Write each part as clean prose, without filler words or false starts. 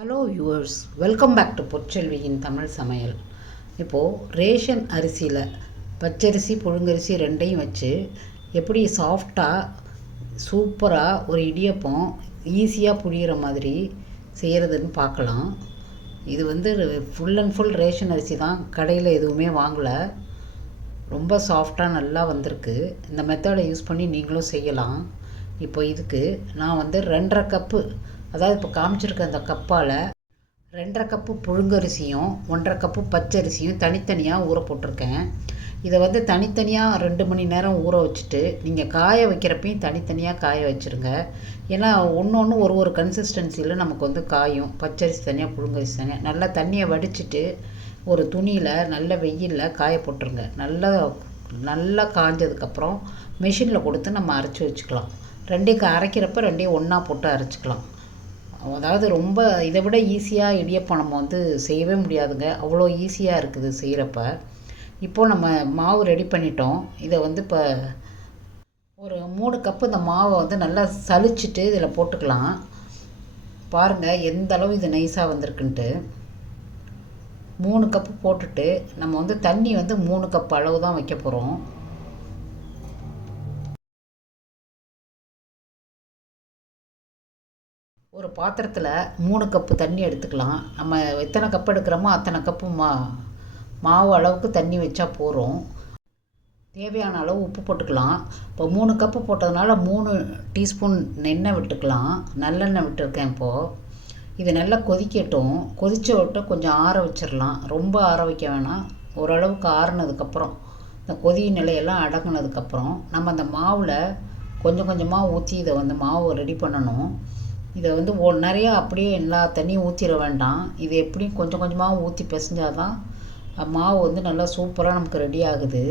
Hello viewers, welcome back to பொற்செல்வியின் தமிழ் சமையல். இப்போது ரேஷன் அரிசியில் பச்சரிசி புழுங்கரிசி ரெண்டையும் வச்சு எப்படி சாஃப்டாக சூப்பராக ஒரு இடியப்பம் ஈஸியாக புழியிற மாதிரி செய்கிறதுன்னு பார்க்கலாம். இது ஃபுல் அண்ட் ஃபுல் ரேஷன் அரிசி தான், கடையில் எதுவுமே வாங்கலை. ரொம்ப சாஃப்டாக நல்லா வந்திருக்கு. இந்த மெத்தடை யூஸ் பண்ணி நீங்களும் செய்யலாம். இப்போ இதுக்கு நான் 2.5 கப்பு, அதாவது இப்போ காமிச்சிருக்க அந்த கப்பால் 2.5 கப்பு புழுங்கரிசியும் 1.5 கப்பு பச்சரிசியும் தனித்தனியாக ஊற போட்டிருக்கேன். இதை தனித்தனியாக 2 மணி நேரம் ஊற வச்சுட்டு நீங்கள் காய வைக்கிறப்பையும் தனித்தனியாக காய வச்சுருங்க. ஏன்னா ஒன்று ஒரு கன்சிஸ்டன்சியில் நமக்கு காயும். பச்சரிசி தனியாக புழுங்கரிசி தனியாக நல்லா தண்ணியை வடிச்சிட்டு ஒரு துணியில் நல்ல வெயிலில் காய போட்டுருங்க. நல்லா காஞ்சதுக்கப்புறம் மிஷினில் கொடுத்து நம்ம அரைச்சி வச்சுக்கலாம். ரெண்டையும் அரைக்கிறப்ப ரெண்டையும் ஒன்றா போட்டு அரைச்சிக்கலாம். அதாவது ரொம்ப இதை விட ஈஸியாக இடியப்பம் நம்ம செய்யவே முடியாதுங்க, அவ்வளோ ஈஸியாக இருக்குது செய்கிறப்ப. இப்போது நம்ம மாவு ரெடி பண்ணிட்டோம். இதை இப்போ ஒரு 3 கப்பு இந்த மாவை நல்லா சலிச்சிட்டு இதில் போட்டுக்கலாம். பாருங்கள் எந்த அளவு இது நைஸாக வந்திருக்குன்ட்டு. 3 கப்பு போட்டுட்டு நம்ம தண்ணி 3 கப்பு அளவு தான் வைக்க போகிறோம். ஒரு பாத்திரத்தில் 3 கப்பு தண்ணி எடுத்துக்கலாம். நம்ம எத்தனை கப்பு எடுக்கிறோமோ அத்தனை கப்பு மாவு அளவுக்கு தண்ணி வச்சா போகிறோம். தேவையான அளவு உப்பு போட்டுக்கலாம். இப்போ 3 கப்பு போட்டதுனால 3 டீஸ்பூன் எண்ணெய் விட்டுக்கலாம். நல்லெண்ணெய் விட்டுருக்கேன். இப்போது இது நல்லா கொதிக்கட்டும். கொதிச்ச விட்டு கொஞ்சம் ஆற வச்சிடலாம். ரொம்ப ஆற வைக்க வேணாம். ஓரளவுக்கு ஆறுனதுக்கப்புறம் இந்த கொதி நிலையெல்லாம் அடங்கினதுக்கப்புறம் நம்ம அந்த மாவில் கொஞ்சம் கொஞ்சமாக ஊற்றி இதை மாவு ரெடி பண்ணணும். இதை நிறையா அப்படியே எல்லா தண்ணியும் ஊற்றிட வேண்டாம். இது எப்படியும் கொஞ்சம் கொஞ்சமாக ஊற்றி பிசைஞ்சால் தான் மாவு நல்லா சூப்பராக நமக்கு ரெடி ஆகுது.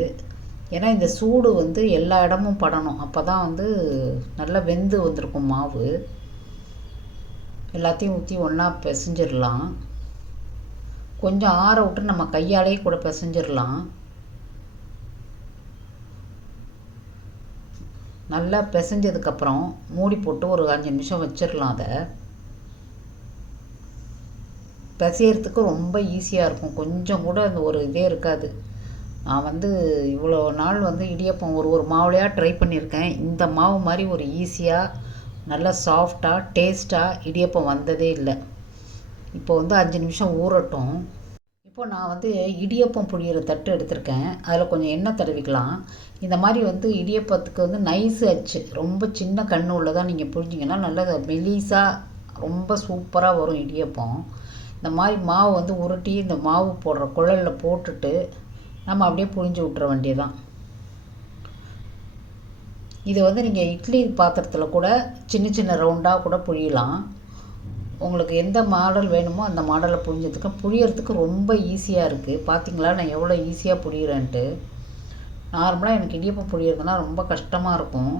ஏன்னா இந்த சூடு எல்லா இடமும் படணும். அப்போ தான் நல்லா வெந்து வந்திருக்கும் மாவு. எல்லாத்தையும் ஊற்றி ஒன்றா பிசைஞ்சிடலாம். கொஞ்சம் ஆற விட்டு நம்ம கையாலேயே கூட பிசைஞ்சிடலாம். நல்லா பிசைஞ்சதுக்கப்புறம் மூடி போட்டு ஒரு 5 நிமிஷம் வச்சிடலாம். அதை பிசையறதுக்கு ரொம்ப ஈஸியாக இருக்கும். கொஞ்சம் கூட அந்த ஒரு இதே இருக்காது. நான் இவ்வளோ நாள் இடியப்பம் ஒரு மாவுலையாக ட்ரை பண்ணியிருக்கேன். இந்த மாவு மாதிரி ஒரு ஈஸியாக நல்லா சாஃப்டாக டேஸ்ட்டாக இடியப்பம் வந்ததே இல்லை. இப்போ 5 நிமிஷம் ஊறட்டும். இப்போ நான் இடியப்பம் புழியிற தட்டு எடுத்திருக்கேன். அதில் கொஞ்சம் எண்ணெய் தடவிக்கலாம். இந்த மாதிரி இடியப்பத்துக்கு நைஸு அச்சு, ரொம்ப சின்ன கண்ணு உள்ளதாக நீங்கள் புழிஞ்சிங்கன்னா நல்லா மெலிசாக ரொம்ப சூப்பராக வரும் இடியப்பம். இந்த மாதிரி மாவு உருட்டி இந்த மாவு போடுற குழலில் போட்டுட்டு நம்ம அப்படியே புழிஞ்சு விட்டுற வேண்டியதான். இது நீங்கள் இட்லி பாத்திரத்தில் கூட சின்ன சின்ன ரவுண்டாக கூட புழியலாம். உங்களுக்கு எந்த மாடல் வேணுமோ அந்த மாடலில் புழியறதுக்கு ரொம்ப ஈஸியாக இருக்குது. பார்த்தீங்களா நான் எவ்வளோ ஈஸியாக புழியிறேன்ட்டு. நார்மலாக எனக்கு இடியப்பம் புழியறதுனா ரொம்ப கஷ்டமாக இருக்கும்.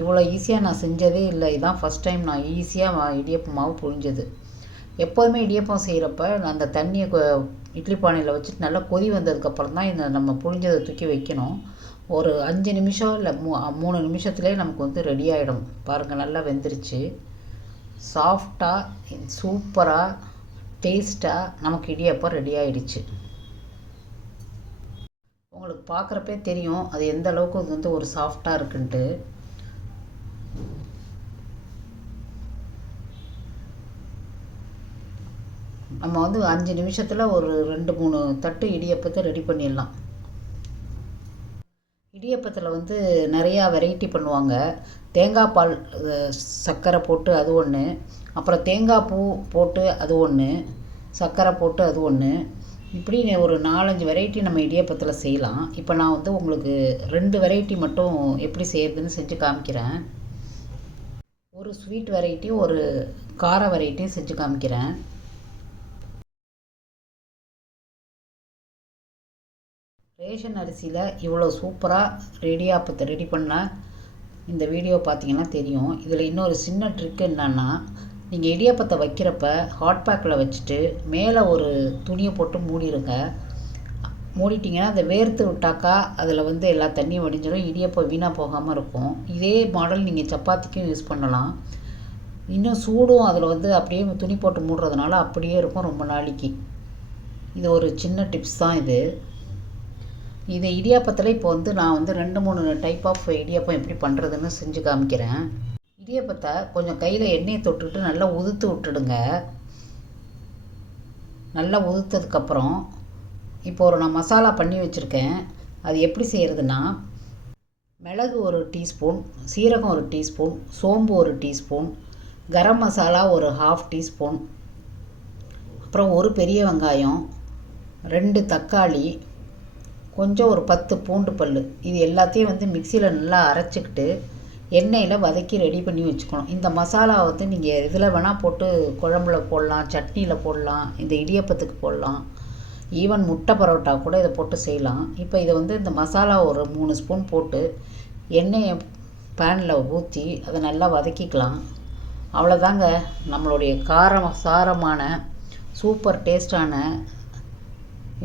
இவ்வளோ ஈஸியாக நான் செஞ்சதே இல்லை. இதுதான் ஃபஸ்ட் டைம் நான் ஈஸியாக இடியப்பம் மாவு புழிஞ்சது. எப்போதுமே இடியப்பம் செய்கிறப்ப நான் அந்த தண்ணியை இட்லி பானையில் வச்சுட்டு நல்லா கொதி வந்ததுக்கப்புறம் தான் இந்த நம்ம புழிஞ்சதை தூக்கி வைக்கணும். ஒரு 5 நிமிஷம் இல்லை 3 நிமிஷத்துலேயே நமக்கு ரெடி ஆகிடும். பாருங்கள் நல்லா வெந்துருச்சு. சாஃப்டாக சூப்பராக டேஸ்ட்டாக நமக்கு இடியப்பம் ரெடி ஆகிடுச்சு. உங்களுக்கு பார்க்குறப்பே தெரியும் அது எந்த அளவுக்கு இது ஒரு சாஃப்டாக இருக்குன்ட்டு. நம்ம 5 நிமிஷத்தில் ஒரு 2-3 தட்டு இடியப்பத்தை ரெடி பண்ணிடலாம். இடியப்பத்தில் நிறையா வெரைட்டி பண்ணுவாங்க. தேங்காய் பால் சர்க்கரை போட்டு அது ஒன்று, அப்புறம் தேங்காய் பூ போட்டு அது ஒன்று, சர்க்கரை போட்டு அது ஒன்று, இப்படி ஒரு 4-5 வெரைட்டி நம்ம இடியப்பத்தில் செய்யலாம். இப்போ நான் உங்களுக்கு 2 வெரைட்டி மட்டும் எப்படி செய்கிறதுன்னு செஞ்சு காமிக்கிறேன். ஒரு ஸ்வீட் வெரைட்டியும் ஒரு கார வெரைட்டியும் செஞ்சு காமிக்கிறேன். ரேஷன் அரிசியில் இவ்வளோ சூப்பராக இடியாப்பத்தை ரெடி பண்ணால் இந்த வீடியோ பார்த்தீங்கன்னா தெரியும். இதில் இன்னொரு சின்ன ட்ரிக் என்னன்னா, நீங்கள் இடியாப்பத்தை வைக்கிறப்ப ஹாட் பேக்கில் வச்சுட்டு மேலே ஒரு துணியை போட்டு மூடிடுங்க. மூடிட்டிங்கன்னா அதை வேர்த்து விட்டாக்கா அதில் எல்லா தண்ணியும் வடிஞ்சிடும். இடியப்பம் வீணாக போகாமல் இருக்கும். இதே மாடல் நீங்கள் சப்பாத்திக்கும் யூஸ் பண்ணலாம். இன்னும் சூடும் அதில் வந்து அப்படியே துணி போட்டு மூடுறதுனால அப்படியே இருக்கும் ரொம்ப நாளைக்கு. இது ஒரு சின்ன டிப்ஸ் தான் இது. இதை இடியாப்பத்தில் இப்போ வந்து நான் வந்து 2-3 டைப் ஆஃப் இடியாப்பம் எப்படி பண்ணுறதுன்னு செஞ்சு காமிக்கிறேன். இடியாப்பத்தை கொஞ்சம் கையில் எண்ணெயை தொட்டுக்கிட்டு நல்லா உதுத்து விட்டுடுங்க. நல்லா உதுத்ததுக்கப்புறம் இப்போ நான் மசாலா பண்ணி வச்சுருக்கேன். அது எப்படி செய்கிறதுனா, மிளகு 1 டீஸ்பூன், சீரகம் 1 டீஸ்பூன், சோம்பு 1 டீஸ்பூன், கரம் மசாலா ஒரு 1/2 டீஸ்பூன், அப்புறம் ஒரு பெரிய வெங்காயம், 2 தக்காளி, கொஞ்சம் ஒரு 10 பூண்டு பல், இது எல்லாத்தையும் வந்து மிக்சியில் நல்லா அரைச்சிக்கிட்டு எண்ணெயில் வதக்கி ரெடி பண்ணி வச்சுக்கணும். இந்த மசாலா வந்து நீங்கள் இதில் வேணால் போட்டு குழம்புல போடலாம், சட்னியில் போடலாம், இந்த இடியாப்பத்துக்கு போடலாம், ஈவன் முட்டை பரோட்டா கூட இதை போட்டு செய்யலாம். இப்போ இதை வந்து இந்த மசாலா ஒரு 3 ஸ்பூன் போட்டு எண்ணெயை பேனில் ஊற்றி அதை நல்லா வதக்கிக்கலாம். அவ்வளோதாங்க, நம்மளுடைய சாரமான சூப்பர் டேஸ்டான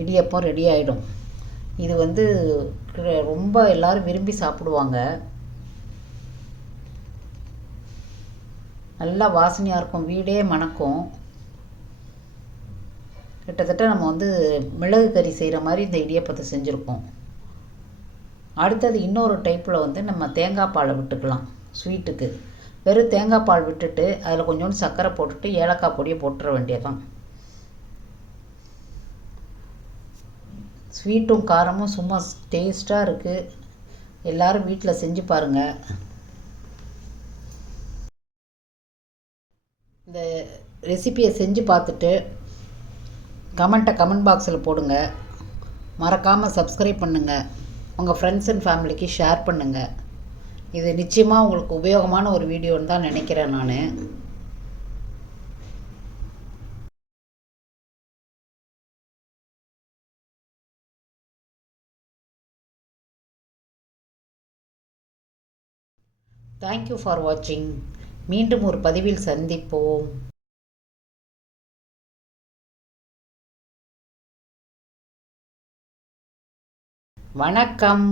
இடியப்பம் ரெடி ஆகிடும். இது வந்து ரொம்ப எல்லோரும் விரும்பி சாப்பிடுவாங்க. நல்லா வாசனையாக இருக்கும், வீடே மணக்கும். கிட்டத்தட்ட நம்ம வந்து மிளகு கறி செய்கிற மாதிரி இந்த இடியப்பத்தை செஞ்சுருக்கோம். அடுத்தது இன்னொரு டைப்பில் வந்து நம்ம தேங்காய் பாலை விட்டுக்கலாம். ஸ்வீட்டுக்கு வெறும் தேங்காய் பால் விட்டுட்டு அதில் கொஞ்சோண்டு சர்க்கரை போட்டுட்டு ஏலக்காய் பொடியை போட்டுற வேண்டியதான். ஸ்வீட்டும் காரமும் சும்மா டேஸ்ட்டாக இருக்குது. எல்லோரும் வீட்டில் செஞ்சு பாருங்கள். இந்த ரெசிபியை செஞ்சு பார்த்துட்டு கமெண்ட் பாக்ஸில் போடுங்க. மறக்காமல் சப்ஸ்கிரைப் பண்ணுங்கள். உங்கள் ஃப்ரெண்ட்ஸ் அண்ட் ஃபேமிலிக்கு ஷேர் பண்ணுங்கள். இது நிச்சயமாக உங்களுக்கு உபயோகமான ஒரு வீடியோன்னு தான் நினைக்கிறேன் நான். தேங்க்யூ ஃபார் வாட்சிங். மீண்டும் ஒரு பதிவில் சந்திப்போம். வணக்கம்.